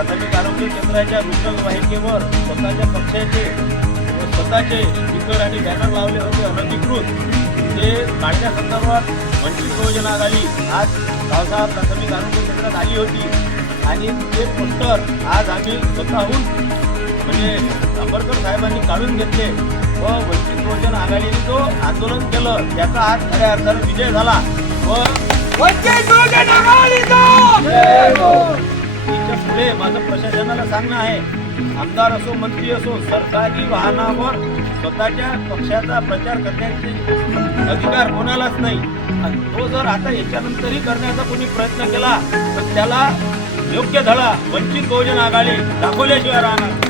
प्राथमिक आरोग्य केंद्राच्या रुग्णवाहिकेवर स्वतःच्या पक्षाचे व स्वतःचे स्पीकर आणि बॅनर लावले होते अनधिकृत, ते काढण्यासंदर्भात वंचित बहुजन आघाडी आज गावसा प्राथमिक आरोग्य केंद्रात आली होती आणि ते पोस्टर आज आम्ही स्वतःहून म्हणजे आंबेडकर साहेबांनी काढून घेतले व वंचित बहुजन आघाडीने जो आंदोलन केलं त्याचा आज खऱ्या अर्थानं विजय झाला व वंचित बहुजन आघाडीचा याच्या पुढे माझं प्रशासनाला सांगणं आहे, आमदार असो मंत्री असो सरकारी वाहनावर स्वतःच्या पक्षाचा प्रचार करण्याचे अधिकार कोणालाच नाही आणि तो जर आता याच्यानंतरही करण्याचा कोणी प्रयत्न केला तर त्याला योग्य धडा वंचित बहुजन आघाडी दाखवल्याशिवाय राहणार.